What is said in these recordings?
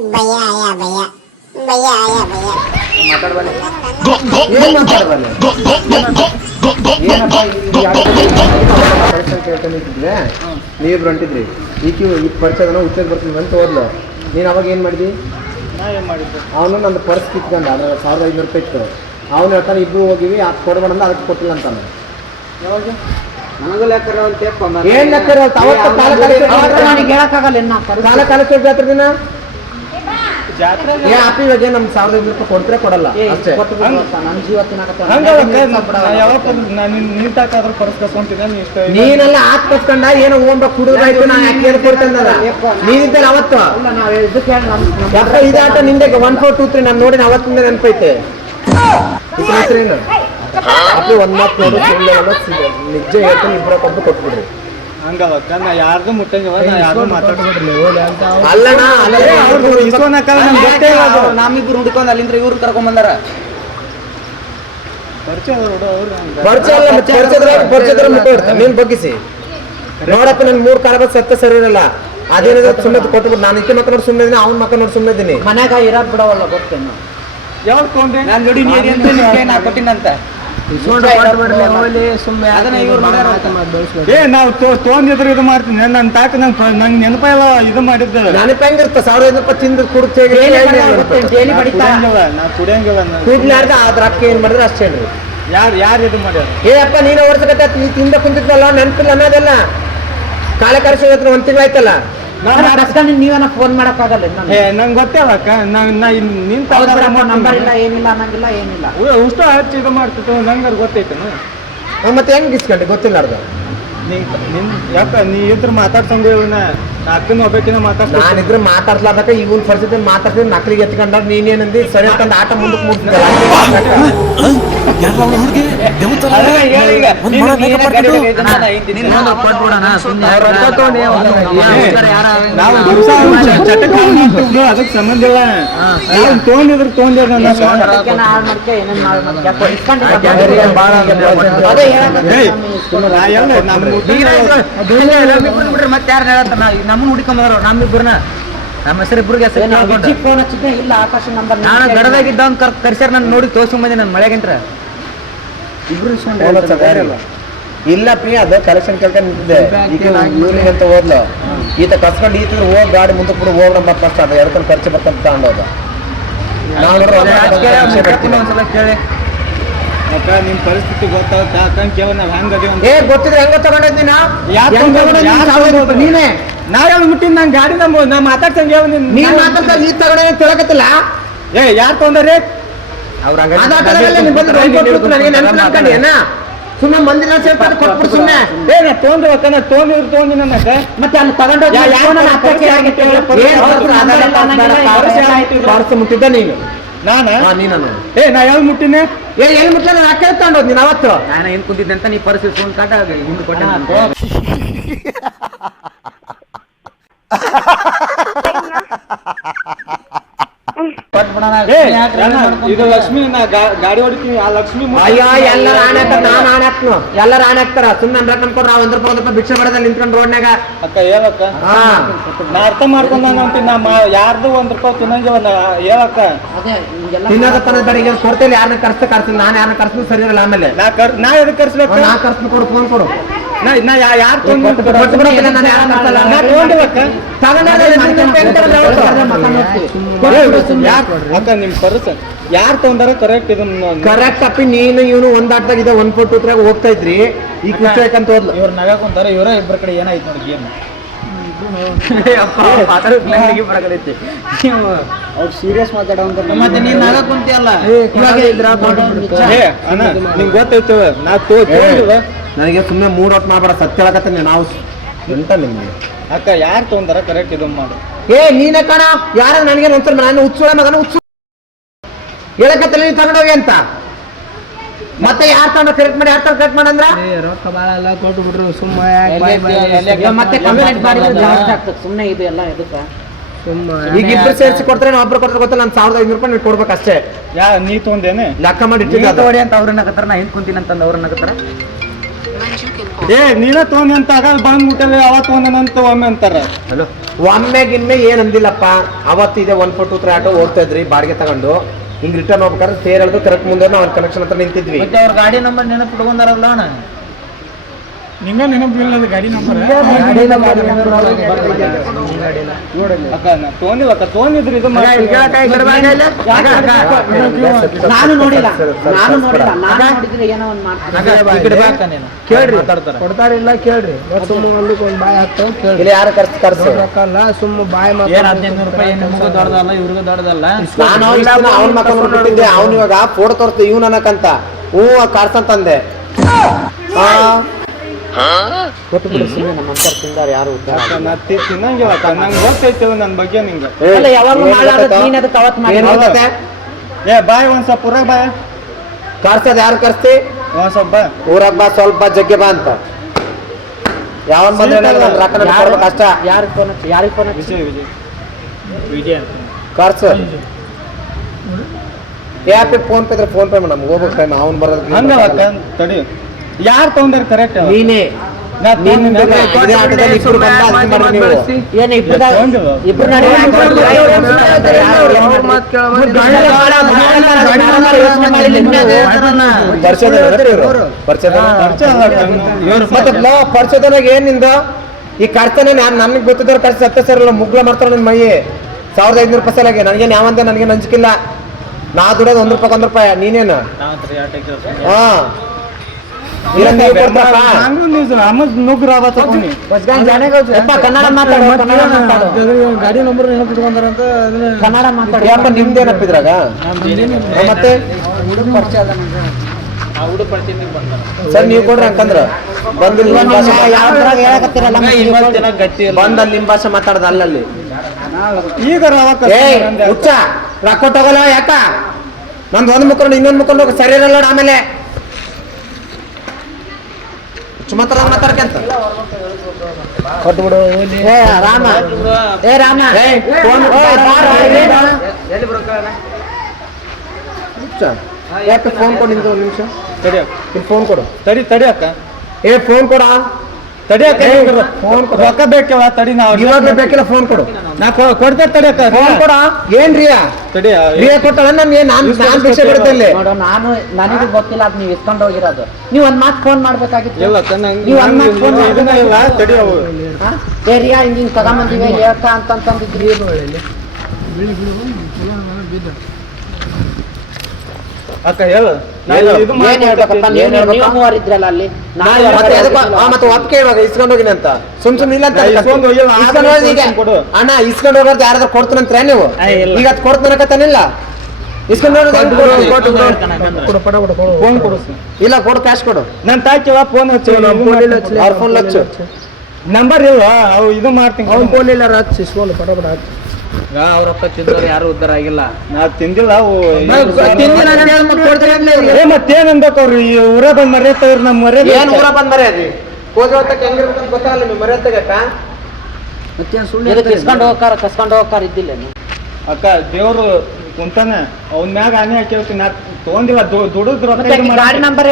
भैया आया भैया भैया आया भैया ಮಾತಾಡ್ಬಾನೆ ಏನ್ ಮಾತಾಡ್ಬಾನೆ ಏನಪ್ಪ ಕೇಳ್ಕೊಂಡಿದ್ದೆ ನೀವಿಬ್ರು ಹೊಂಟಿದ್ರಿ ಈ ಪರಿಚಯದನ ಹುಚ್ಚದ್ ಬರ್ತೀನಿ ಅಂತ ಹೋದ್ಲು ನೀನು ಅವಾಗ ಏನು ಮಾಡಿದಿ? ನಾ ಏನು ಮಾಡಿದ್ದೆ? ಅವನು ನಂದು ಪರ್ಸ್ ಕಿತ್ಕೊಂಡ ಅದು 1500 ರೂಪಾಯಿ ಇತ್ತು. ಅವನು ಹೇಳ್ತಾನೆ ಇಬ್ರು ಹೋಗಿವಿ ಅದು ಕೊಡ್ಬೇಡ ಅಂದ್ರೆ ಅದಕ್ಕೆ ಕೊಟ್ಟಿಲ್ಲ ಅಂತಾನೆ. ಯಾವಾಗ ನನಗೂ ಲೆಕ್ಕ ಏನ್ ಲೆಕ್ಕ ಕಾಲ ಜಾತ್ರೆ ದಿನ ಜಾತ್ರೆ ಆಪಿ ಬಗ್ಗೆ ನಮ್ 1500 ರೂಪಾಯಿ ಕೊಡ್ತಾರೆ ಕೊಡಲ್ಲ ಅಷ್ಟೇ. ನೀಟಾಕಾದ್ರೂ ಪರಸ್ಕಸ್ಕೊಂತಿದ್ದೆ ನೀ ಇಷ್ಟ ನೀನೆಲ್ಲ ಹಾಕ್ ಕಸ್ಕೊಂಡ ಏನೋ ಓಂಬ ಕುಡಿದ್ರಾಯ್ತು ನಾನು ಯಾಕೆ ಹೇಳ್ಕೊಡ್ತಂದ ನೀನಿದ್ದಲ್ಲ ಅವತ್ತು ಇದಾಟ ನಿಂದೆ 1 4 2 3 ನಾನು ನೋಡಿ ಅವತ್ತಿಂದ ನೆನಪೈತೆ. ಹೆಸರೇನು ಅಪ್ಪಿ 1 ಮಾತು ನೋಡು ನಿಜ ಹೇಳ್ತಾನೆ ಇಬ್ಬರಕ್ಕೊಬ್ಬರು ಕೊಟ್ಬಿಡ್ರಿ. ಹಂಗವತ್ತ ನಾ ಯಾರ್ದು ಮುಟ್ಟಂಗಿವ ನಾ ಯಾರ್ದು ಮಾತಾಡ್ಬಿಡ್ರಿ ಅಲ್ಲಣ್ಣ ನಮ್ಮಿಬ್ರು ಹುಡ್ಕೊಂಡ್ ಅಲ್ಲಿಂದ ಇವ್ರು ಕರ್ಕೊಂಡ್ ಬಂದಾರ. ಪರಿಚಯ ನೀನ್ ಬಗ್ಗಿಸಿ ನೋಡಪ್ಪ ನನ್ 3 ಕಾಲ ಸತ್ತ ಸರಿ ಇರಲ್ಲ ಅದೇನಿದೆ ಸುಮ್ಮನೆ ಕೊಟ್ಬಿಟ್ಟು ನಾನು ಇಕ್ಕೆ ಮಕ್ಕ ನೋಡಿ ಸುಮ್ಮನೆ ಇದೀನಿ ಅವ್ನ ಮಕ್ಕ ನೋಡಿ ಸುಮ್ಮನೆ ಇದೀನಿ. ಮನ್ಯಾಗ ಇರಾಕ್ ಬಿಡವಲ್ಲ ಗೊತ್ತೇನು ಯಾವಾಗ ತೊಗೊಂಡೆ ನಾನ್ ಜೋಡಿ ನಾ ಕೊಟ್ಟಿನಂತ ನಾವು ತೊಗೊಂಡಿದ್ರು ಇದು ಮಾಡ್ತೀನಿ ನನ್ನ ತಾಕ ನಂಗೆ ನೆನಪ ಎಲ್ಲ ಇದು ಮಾಡಿದ್ದ ನೆನಪ ಹೆಂಗಿರ್ತ 1500 ರೂಪಾಯಿ ತಿಂದು ಕುಡ್ತೇವೆ ನಾ ಕುಡಿಯಂಗಿಲ್ಲ ಕೂಡ್ಲಾರ್ದ ಅದ್ರ ಅಕ್ಕ ಏನ್ ಮಾಡಿದ್ರೆ ಅಷ್ಟೇ ಹೇಳ್ರಿ. ಯಾರು ಇದು ಮಾಡ್ಯಾರ? ಏ ಅಪ್ಪ ನೀನು ಓಡಿಸಕತ್ತ ನೀ ತಿಂದ ಕುಂತಿದ್ವಲ್ಲ ನೆನಪಿಲ್ಲ ಅನ್ನೋದೆಲ್ಲ ಕಾಲ ಕರ್ಸಿ 1 ತಿಂಗಳು ಆಯ್ತಲ್ಲ. ನೀವೇನ ಫೋನ್ ಮಾಡಕ್ಕಾಗಲ್ಲ ನಂಗೆ ಗೊತ್ತಲ್ಲ ಅಕ್ಕ ನಿಂತ ನಂಬರ್ ಇಲ್ಲ ಏನಿಲ್ಲ ಅನ್ನಂಗಿಲ್ಲ ಏನಿಲ್ಲ ಉಷ್ಟು ಹಚ್ಚಿ ಇದು ಮಾಡ್ತಿತ್ತು ನಂಗೆ ಗೊತ್ತೈತೇನು ಮತ್ತೆ ಹೆಂಗ್ ಇಸ್ಕೊಂಡೆ ಗೊತ್ತಿಲ್ಲಾರ್ದ ಯಾಕ ನೀ ಇದ್ರ ಮಾತಾಡ್ಸಂಗ ಅಕ್ಕನ ಒಬ್ಬಕಿನ ಮಾತಾಡ್ತ ನಾನಿದ್ರೆ ಮಾತಾಡ್ಲಾರ್ದಕ್ಕ ಇವನ್ ಪರಿಸ್ಥಿತಿ ಮಾತಾಡ್ತೀನಿ ನಕಲಿಗೆ ಎತ್ಕೊಂಡ ನೀನೇನಂದಿ ಸರಿ ಅಂತಂದು ಆಟ ಮುಂದಕ್ಕೆ ಮುಗಿಸ್ತಿಲ್ಲ. ಅದಕ್ಕೆ ಸಂಬಂಧ ಇಲ್ಲ ತೊಗೊಂಡಿದ್ರು ಮತ್ತೆ ಯಾರು ನಮ್ಮನ್ನ ಹುಡುಕೊಂಡ್ರು ನಮ್ಮಿಬ್ಬರನ್ನ ನಮ್ಮ ಹೆಸರು ಇಬ್ಬರಿಗೆ ಇಲ್ಲ ಆಕಾಶ ನಂಬರ್ ನಾನು ಗಡದಾಗಿದ್ದ ಕರ್ಸ್ಯಾರ ನಾನು ನೋಡಿ ತೋರ್ಸ್ಕೊಂಡ್ ನನ್ನ ಮಳೆಗಂಟ್ರ ಇಬ್ರು ಇಲ್ಲ ಪ್ರಿಯ ಅದು ಕಲೆಕ್ಷನ್ ಕೇಳ್ಕೊಂಡು ನಿಂತಿದ್ದೆ ಈಗ ಇವ್ನಿಗೆ ಅಂತ ಹೋದ್ಲು ಈತ ಕಸ್ಕೊಂಡು ಈತ ಹೋಗಿ ಗಾಡಿ ಮುಂದಕ್ಕೆ ಬಿಡು ಹೋಗೋಣ ಮತ್ತೆ ಕಷ್ಟ ಅದು ಎಡ್ಕೊಂಡು ಖರ್ಚು ಬರ್ತಂತ ತಗೊಂಡೋದ ಒಂದ್ಸಲ ಕೇಳಿ ಅಕ್ಕ ನಿಮ್ ಪರಿಸ್ಥಿತಿ ಗೊತ್ತಾಗುತ್ತೆ ಅಕ್ಕಂಗೆ ಕೇಳ ನಾವ್ ಹೆಂಗ್ ಅದೀವಿ ಏ ಗೊತ್ತಿದ್ರೆ ಹೆಂಗ ತಗೊಂಡಿದ್ದೀನ ನೀನೇ ನಾವ್ ಮುಟ್ಟಿನ ನಂಗೆ ಗಾಡಿ ನಾ ಮಾತಾಡ್ಸಂಗೆ ನೀನ್ ಮಾತಾಡ್ತಾ ಈ ತಗೊಂಡ ತಿಳಕತ್ತಿಲ್ಲ ಏ ಯಾರು ತೊಂದರೆ ಸುಮ್ಮನೆ ಮಂದಿರ ಸೇರ್ತಾರೆ ಕೊಟ್ಬಿಡು ಸುಮ್ಮನೆ ತೊಗೊಂಡಿನ ಮತ್ತೆ ಅಲ್ಲಿ ತಗೊಂಡು ಮುಟ್ಟಿದ್ದ ನೀನು ನಾ ಯಾವ್ದು ಮುಟ್ಟಿನೇ ಎಲ್ಲಿ ಮುಟ್ಟ ನಾನು ಅಕ್ಕ ತಗೊಂಡೋದ್ ನೀನು ಅವತ್ತು ನಾನು ಏನ್ ಕುಂತಿದ್ದೆ ಅಂತ ನೀ ಪರಿಸ್ಥಿತಿ ಫೋನ್ ಕಾಟ ಹಿಂದೆ ಕೊಟ್ಟೆ ಇದು ಲಕ್ಷ್ಮಿ ನಾ ಗಾಡಿ ಹೊಡಿತೀನಿ ಆ ಲಕ್ಷ್ಮಿ ಅಯ್ಯೋ ಎಲ್ಲರ ಆಣೆ ನಾನು ಆಣೆ ಹಾಕ್ನು ಎಲ್ಲರ ಆಣೆ ಹಾಕ್ತಾರ ಸುಮ್ಮನೆ ರೊಕ್ಕ ಕೊಡ್ರ 1 ರೂಪಾಯಿ ಭಿಕ್ಷೆ ಬಡದಲ್ಲಿ ನಿಂತ್ಕೊಂಡು ರೋಡ್ನಾಗ ಅಕ್ಕ ಹೇಳಕ್ಕ ನಾ ಅರ್ಥ ಮಾಡ್ಕೊಂಡ ಯಾರ್ದು 1 ರೂಪಾಯಿ ತಿನ್ನಂಗಿವ ಹೇಳಕ್ಕ ತಿನ್ನೋದಕ್ಕ ಬೇಡ ಈಗ ಕೊಡ್ತೇನೆ ಯಾರನ್ನ ಕರ್ಸ್ತೀನಿ ನಾನು ಯಾರನ್ನ ಕರ್ಸ್ತೀನಿ ಸರಿ ಇರಲ್ಲ ಆಮೇಲೆ ನಾ ಎದಕ್ಕೆ ಕರ್ಸ್ಬೇಕು ನಾ ಕರ್ಸ್ತೀನಿ ಕೊಡು ಫೋನ್ ಕೊಡು ನಾ ಯಾರು ಅಕ್ಕ ನಿಮ್ ಪರ್ಸ್ ಯಾರು ತಗೊಂಡಾರ ಕರೆಕ್ಟ್ ಇದನ್ನ ಕರೆಕ್ಟ್ ಅಪ್ಪಿ ನೀನು ಇವನು ಒಂದಾಟದಾಗಿದೆ 1 4 2 3 ಹೋಗ್ತಾ ಇದ್ರಿ ಈ ಖುಷಿ ಯಾಕಂತ ಹೋದ್ಲು ಇವ್ರು ನಗ ಕುಂತಾರ ಇವರ ಇಬ್ಬರ ಕಡೆ ಏನಾಯ್ತು ನೋಡಿ ಗೇಮ್ ಅವ್ರು ಸೀರಿಯಸ್ ಮಾತಾಡೋಂತ ಮತ್ತೆ ನೀನ್ ನಾಗ ಕುಂತಿಯಲ್ಲ ನಿಂಗೆ ಗೊತ್ತೈತು ನಾ ನನಗೆ ಸುಮ್ಮನೆ ಮೂಡ್ ಔಟ್ ಮಾಡ್ಬೇಡ ಸತ್ಯ ಹೇಳಕತ್ತೀನಿ ನಾವು ಎಂತ ನಿಮ್ಗೆ ಅಕ್ಕ ಯಾರು ತಗೊಂಡಾರ ಕರೆಕ್ಟ್ ಇದನ್ನ ಮಾಡು ಏ ನೀನೇ ಕಣ ಯಾರ ನನಗೆ ಒಂದ್ಸಲ ನಾನು ಹುಚ್ಚೋಳ ಮಗನ ಹುಚ್ಚು ಹೇಳಕತ್ತಲ್ಲ ನೀನು ತಗೊಂಡೋಗಿ ಅಂತ ಮತ್ತೆ ಯಾರು ತಗೊಂಡ ಕರೆಕ್ಟ್ ಮಾಡಿ ಯಾರು ಕರೆಕ್ಟ್ ಮಾಡಂದ್ರ ರೊಕ್ಕ ಬಾಳ ಎಲ್ಲ ಕೊಟ್ಟು ಬಿಟ್ರು ಸುಮ್ಮನೆ ಮತ್ತೆ ಕಂಪ್ಲೇಂಟ್ ಮಾಡಿದ್ರೆ ಜಾಸ್ತಿ ಆಗ್ತದೆ ಸುಮ್ಮನೆ ಇದು ಎಲ್ಲ ಎದಕ್ಕೆ ಈಗ ಇಬ್ರು ಸೇರಿಸಿ ಕೊಡ್ತಾರೆ ನಾವು ಒಬ್ರು ಕೊಡ್ತಾರೆ ಗೊತ್ತಲ್ಲ ನಾನು 1500 ರೂಪಾಯಿ ನೀವು ಕೊಡ್ಬೇಕು ಅಷ್ಟೇ ನೀ ತಗೊಂಡೇನೆ ಲೆಕ್ಕ ಮಾಡಿ ತಗೊಳ್ಳಿ ಅಂತ ಅವ್ರನ್ನ ಕತ್ತಾರ ನಾ ಹಿಂದ್ ಕುಂತೀನಿ ಅಂತಂದು ಅವ್ರನ್ನ ಕತ್ತಾರ ನೀನ ತೊಗೊಂಡಿ ಅಂತ ಆಗ ಬಂದ್ ಮುಟ್ಟಲ್ಲ ಅವ ತೊಗೊಂಡಂತ ಒಮ್ಮೆ ಅಂತಾರ. ಹಲೋ, ಒಮ್ಮೆ ಗಿಮ್ಮೆ ಏನ್ ಅಂದಿಲ್ಲಪ್ಪ. ಅವತ್ತು ಇದೆ 1 4 2 3 ಆಟೋ ಹೋಗ್ತಾ ಇದ್ರಿ ಬಾಡಿಗೆ ತಗೊಂಡು, ಹಿಂಗ್ ರಿಟರ್ನ್ ಹೋಗ್ಬೇಕಾದ್ರೆ ತೇರ್ ಎಳ್ದು ಕರೆಕ್ಟ್ ಮುಂದೆ ಅವ್ನ ಕನೆಕ್ಷನ್ ಹತ್ರ ನಿಂತಿದ್ವಿ. ಮತ್ತೆ ಅವ್ರ ಗಾಡಿ ನಂಬರ್ ನೆನಪು ಇಟ್ಕೊಂಡಾರಲ್ಲ ಅಣ್ಣ. ನಿಂಗ ನೆನಪಿಲ್ಲ ಅದು ಗಾಡಿ ನಂಬರ್. ಅಕ್ಕ ನಾ ತೊಗೊಂಡಿಲ್ಲ ಅಕ್ಕ, ತೊಗೊಂಡಿದ್ರಿ ಇದು ನಾನು ನೋಡಿಲ್ಲ, ನಾನು ನೋಡಿಲ್ಲ, ನಾನು ನೋಡಿದ್ರೆ ಏನೋ ಒಂದು ಮಾಡ್ತೀನಿ. ಕೇಳ್ರಿ, ಕೊಡ್ತಾರಿಲ್ಲ ಕೇಳ್ರಿ. ಸುಮ್ಮ ಒಂದು ಬಾಯಿ ಹಾಕ್ತಾವ ಕೇಳ್ರಿ. ಇಲ್ಲಿ ಯಾರು ಕರ್ಸ ರೊಕ್ಕಲ್ಲ ಸುಮ್ಮ ಬಾಯಿ ಏನ್ 1500 ರೂಪಾಯಿ ನಿಮಗೂ ದೊಡ್ಡದಲ್ಲ ಇವ್ರಿಗೂ ದೊಡ್ಡದಲ್ಲ. ನಾನು ಅವ್ನ ಮಕ್ಕ ನೋಡ್ಬಿಟ್ಟಿದ್ದೆ. ಅವ್ನು ಇವಾಗ ಫೋಟೋ ತೋರಿಸ್ತು ಇವ್ ನನಕಂತ. ಕಾರ್ಸಂತಂದೆ. ಕೊಟ್ಬಿಡು ಸುಮ್ಮನೆ ನಮ್ಮ ಅಂತಾರ ತಿಂದಾರ ಯಾರು ನಾ ತಿನ್ನಂಗಿಲ್ಲ ಅಕ್ಕ, ನಂಗೆ ಗೊತ್ತೈತೆ ನನ್ ಬಗ್ಗೆ ನಿಂಗೆ. ಅಲ್ಲ ಯಾವಾಗ್ಲೂ ಮಾಡಾರದ ನೀನ್ ಅದಕ್ಕೆ ಅವತ್ತು ಮಾಡಿ. ಬಾಯ್ ಒಂದ್ ಸ್ವಲ್ಪ ಊರಾಗ ಬಾಯ. ಕರ್ಸದ ಯಾರು ಕರ್ಸ್ತಿ? ಒಂದ್ ಸ್ವಲ್ಪ ಬಾ. ಊರಾಗ ಬಾ, ಸ್ವಲ್ಪ ಜಗ್ಗೆ ಬಾ ಅಂತ. ಯಾವನ್ ಬಂದ್ರೆ ರೊಕ್ಕ ಅಷ್ಟ. ಯಾರಿಗೆ ಫೋನ್ ಹಚ್ಚಿ, ಯಾರಿಗೆ ಫೋನ್ ಹಚ್ಚಿ? ವಿಜಯ್ ಅಂತ ಕರ್ಸ. ಯಾಪಿ ಫೋನ್ ಪೇ ಇದ್ರೆ ಫೋನ್ ಪೇ ನಮ್ಗೆ ಹೋಗ್ಬೇಕು ಟೈಮ್. ಅವ್ನು ಬರೋದಕ್ಕೆ ಹಂಗಲ್ಲ ಅಕ್ಕ, ತಡಿ. ಯಾರು ತೊಗೊಂಡ್ರಿ ಕರೆಕ್ಟ್? ನೀನೇ. ಇದೇ ಆಟದಲ್ಲಿ ಇಬ್ರು ಬಂದ ಅದಕ್ಕೆ ಮಾಡ್ರಿ ನೀವು. ಏನು ಇಬ್ರು ನಡುವೆ ಪರಿಚಯದಾಗ ಏನ್ ನಿಂದು ಈ ಕರ್ತಾನೆ? ನನಗೆ ಗೊತ್ತಿದ್ದವ್ರು ಕರ್ಸಿ ಹತ್ತ ಸರ್ ಮುಗ್ಲ ಮಾಡ್ತಾರ ನಿನ್ ಮೈ. 1500 ರೂಪಾಯಿ ಸಲಾಗಿ ನನಗೇನು ಯಾವಂತೆ ನನಗೇನು ಅಂಜಿಕಿಲ್ಲ. ನಾ ದುಡೋದು 1 ರೂಪಾಯಿ 1 ರೂಪಾಯಿ. ನೀನೇನು ಹಾ ಕನ್ನಡ ಮಾತಾಡೋ. ಗಾಡಿ ನಂಬರ್ ನೆನಪು ಇಟ್ಕೊಂಡಾರಂತ ಕನ್ನಡ ಮಾತಾಡೋ. ನಿಮ್ದೇನಪ್ಪಿದ್ರಾಗ ಮತ್ತೆ ಸರ್ ನೀವು ಕೊಡ್ರಿ ಅಂಕಂದ್ರ ಬಂದಿಲ್ಲ. ಬಂದಲ್ಲಿ ನಿಮ್ ಭಾಷೆ ಮಾತಾಡೋದು ಅಲ್ಲಲ್ಲಿ. ಈಗ ಹುಚ್ಚ ರೊಕ್ಕ ತಗೋಲ್ಲ ಯಾಕ? ನಂದು ಒಂದು ಮುಕ್ಕೊಂಡು ಇನ್ನೊಂದು ಮುಕ್ಕೊಂಡು ಹೋಗಿ ಸರಿ ಇರಲ್ಲ ಆಮೇಲೆ ಮಾತಾಡ್ಕಂತ ಕೊಟ್ಬಿಡು. ರಾಮ ಏ ರಾಮ ಯಾಕೆ ಫೋನ್ ಕೊಡು ನಿಂದು 1 ನಿಮಿಷ. ತಡಿ ಫೋನ್ ಕೊಡು. ತಡಿ ಅಕ್ಕ, ಫೋನ್ ಕೊಡ. ತಡಿ ಅಕ್ಕ, ಫೋನ್ ರೊಕ್ಕ ಬೇಕವ. ತಡಿ ನಾವು ಇವಾಗ ಬೇಕಿಲ್ಲ, ಫೋನ್ ಕೊಡು. ನಾ ಕೊಡ್ತೇವೆ. ತಡಿ ಅಕ್ಕ, ಫೋನ್ ಕೊಡ. ಏನ್ ರಿಯಾ ತಡಿ ರಿಯಾ ಕೊಟ್ಟಾಳ? ನಾನ್ ಭಿಕ್ಷೆ ಬಿಡುತ್ತಲ್ಲಿ. ನೋಡು, ನನಗೂ ಗೊತ್ತಿಲ್ಲ ಅದು ನೀವು ಇಸ್ಕೊಂಡು ಹೋಗಿರೋದು. ನೀವು ಒಂದ್ ಮಾತು ಫೋನ್ ಮಾಡ್ಬೇಕಾಗಿತ್ತು. ಇಲ್ಲ ಅಕ್ಕ, ನೀವು ಒಂದ್ ಮಾತು ಫೋನ್ ಇದನ್ನ ಇಲ್ಲ. ತಡಿ ಅವು ಏರಿಯಾ ಹಿಂಗಿಂಗ್ ತಗೊಂಬಂದಿವೆ ಹೇಳ್ಕ ಅಂತಂತಂದಿದ್ರಿ. ಅಕ್ಕ ಹೇಳು. ಏನ್ ಹೇಳ್ಬೇಕಪ್ಪ, ನೀವು ಮೂವರಿದ್ರಲ್ಲ ಅಲ್ಲಿ. ಮತ್ತೆ ಒಪ್ಪಿಗೆ ಇವಾಗ ಇಸ್ಕೊಂಡು ಹೋಗಿನಿ ಅಂತ ಸುಮ್ ಇಲ್ಲ ಅಂತ ಇಸ್ಕೊಂಡ್ ಹೋಗಿಲ್ಲ. ಕೊಡು ಅಣ್ಣ. ಇಸ್ಕೊಂಡು ಹೋಗೋದು ಯಾರಾದ್ರೂ ಕೊಡ್ತಾನಂತ್ರ ನೀವು? ಈಗ ಅದು ಕೊಡ್ತಾನಕತ್ತಾನಿಲ್ಲ. ಇಸ್ಕೊಂಡು ಫೋನ್ ಕೊಡು. ಇಲ್ಲ ಕೊಡು, ಕ್ಯಾಶ್ ಕೊಡು. ನನ್ ತಾಕಿವ ಫೋನ್ ಹಚ್ಚಿ. ಅವ್ರ ಫೋನ್ ಹಚ್ಚು. ನಂಬರ್ ಇಲ್ಲ, ಅವು ಇದು ಮಾಡ್ತೀನಿ. ಅವ್ನ ಫೋನ್ ಇಲ್ಲ ಹಚ್ಚಿ ಇಸ್ಕೊಂಡು ಪಟಾಪಟ ಹಚ್ಚಿ. ಅವ್ರಪ್ಪ ತಿಂದವ್ರು ಯಾರು ಉದ್ದಾರ ಆಗಿಲ್ಲ. ನಾ ತಿಂದಿಲ್ಲ ಅವು. ಮತ್ತೇನಂದಕ್ ಅವ್ರು ಊರ ಬಂದ್ ಮರ್ಯಾದವ್ರು ನಮ್ಮ ಮರ್ಯಾದೆ. ಏನ್ ಊರ ಬಂದ್ ಮರ್ಯಾದಿ? ಹೋದ್ರೆ ಹೊತ್ತಕ್ಕೆ ಹೆಂಗಿರ್ಬೇಕಂತ ಗೊತ್ತಾಗಲ್ಲ ನಿಮ್ಗೆ ಮರ್ಯಾದೆ ತೆಗಕ್ಕ. ಕಸ್ಕೊಂಡು ಹೋಗಾರ ಇದ್ದಿಲ್ಲ. ಅಕ್ಕ ದೇವ್ರು ಕುಂತಾನೆ ಅವನ ಮ್ಯಾಗ ಆನೆ ಹಾಕಿರ್ತೀನಿ. ನಾ ತಗೊಂಡಿಲ್ಲ, ದುಡಿದ್ ಗಾಡಿ ನಂಬರ್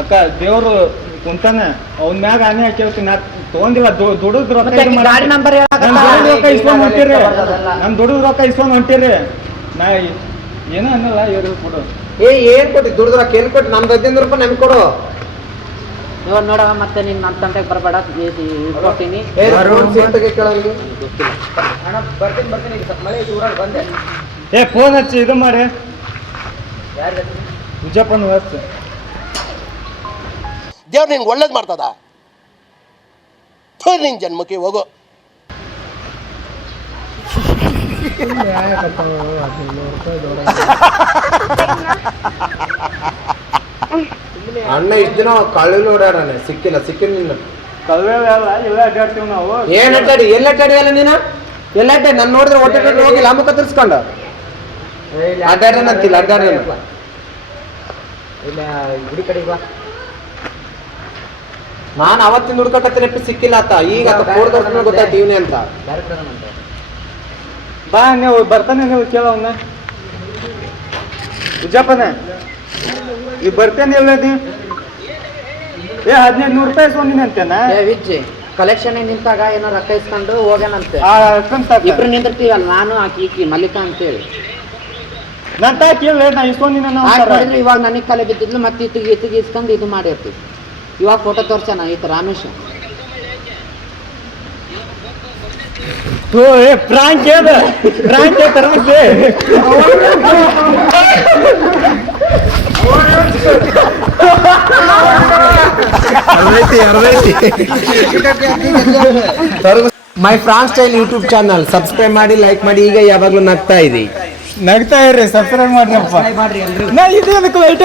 ಅಕ್ಕ ದೇವ್ರು ಕುಂತಾನೆ ಅವನ ಮ್ಯಾಗ ಆನೆ ಹಾಕಿರ್ತೀನಿ. ನಾ ತಗೊಂಡಿಲ್ಲ, ದುಡಿದ್ ಗಾಡಿ ನಂಬರ್ ರೊಕ್ಕ ಇಸ್ಕೊಂಡ್ ಹೊಂಟಿರಿ. ನಮ್ ದುಡಿದ್ ರೊಕ್ಕ ಇಸ್ಕೊಂಡ್ ಹೊಂಟಿರಿ. ನಾ ಏನೋ ಅನ್ನಲ್ಲ, ಇವ್ರು ಕೊಡು. ಏನ್ ಕೊಟ್ಟಿ ದುಡ್ದು ರೊಕ್ಕ ಏನ್ ಕೊಟ್ಟು? ನಮ್ದು 1500 ರೂಪಾಯಿ ನಮ್ಗೆ ಕೊಡು. ಇವಾಗ ನೋಡವ ಮತ್ತೆ ನೀನ್ ನನ್ನ ತಂಟೆಗೆ ಬರಬೇಡ. ಕೊಡ್ತೀನಿ. ಫೋನ್ ಹಚ್ಚಿ ಇದು ಮಾಡಿ. ವಿಜಯಪ್ಪನ ವ್ಯವಸ್ಥೆ ದೇವ್ರು ನಿಂಗೆ ಒಳ್ಳೇದು ಮಾಡ್ತದ. ನಿನ್ ಜನ್ಮಕ್ಕೆ ಹೋಗೋ. ಅಣ್ಣ ಇಷ್ಟ ದಿನ ಕಳ್ಳು ಓಡಾಡನೆ ಸಿಕ್ಕಿಲ್ಲ ನಿನ್ನ. ಕಲ್ವೆ ಇಲ್ಲ ಅಡ್ಡಾಡ್ತೀವಿ ನಾವು. ಏನ್ ಅಡ್ಡಾಡಿ? ಎಲ್ಲ ಅಡ್ಡಾಡಿ ಅಲ್ಲ ನೀನ? ಎಲ್ಲ ಅಡ್ಡಾಡಿ? ನಾನು ನೋಡಿದ್ರೆ ಹೊಟ್ಟೆ ಹೋಗಿಲ್ಲ ಮುಖ ತಿರ್ಸ್ಕೊಂಡು ಅಡ್ಡಾಡೇನಂತಿಲ್ಲ. ಅಡ್ಡಾಡೇನ ನಾನು ಅವತ್ತಿಂದ ಹುಡ್ಕಕತ್ತಿನಪ್ಪಿ ಸಿಕ್ಕಿಲ್ಲ ಆತ. ಈಗ ಗೊತ್ತಾಯ್ತು ಇವನೇ ಅಂತ. ಬಾ, ನೀವು ಬರ್ತಾನೆ, ನೀವು ಕೇಳವನ್ನ. ವಿಜಯಪ್ಪನ ಈಗ ಬರ್ತೇನೆ ಇಲ್ಲ ನೀ ಏ 1500 ರೂಪಾಯಿ ಇಸ್ಕೊಂಡಿನಿ ಅಂತೇನ ವಿಜ್ಜಿ ಕಲೆಕ್ಷನ್ ನಿಂತಾಗ ಏನೋ ರೊಕ್ಕ ಇಸ್ಕೊಂಡು ಹೋಗ್ಯಾನಂತೆ ಆ ಅಕ್ಕನ್ ಇಬ್ರು ನಿಂದಿರ್ತೀವಲ್ಲ ನಾನು ಆಕಿ ಈಕಿ ಮಲ್ಲಿಕಾ ಅಂತೇಳಿ ನನ್ ತಾ ಕೇಳಿ ನಾ ಇಸ್ಕೊಂಡಿನ ನೋಡಿದ್ರೆ ಇವಾಗ ನನಗೆ ಕಲೆ ಬಿದ್ದಿದ್ಲು ಮತ್ತೆ ಇತ್ತಿಗೆ ಇಸ್ಕೊಂಡು ಇದು ಮಾಡಿರ್ತೀವಿ ಇವಾಗ ಫೋಟೋ ತೋರ್ಸಣ ಈತ ರಾಮೇಶ ಪ್ರಾಂಕ್ ಪ್ರಾಂಕ್ ತರಮಸ್ತೆ my friends style YouTube channel subscribe ಮಾಡಿ ಲೈಕ್ ಮಾಡಿ ಈಗ ಯಾವಾಗ್ಲೂ ನಗ್ತಾ ಇದೆ ನಗ್ತಾ ಇರ್ರಿ ಸಬ್ಸ್ಕ್ರೈಬ್ ಮಾಡ್ರಪ್ಪ ನಾ ಇದು ಅದಕ್ಕೆ ವೈಟ್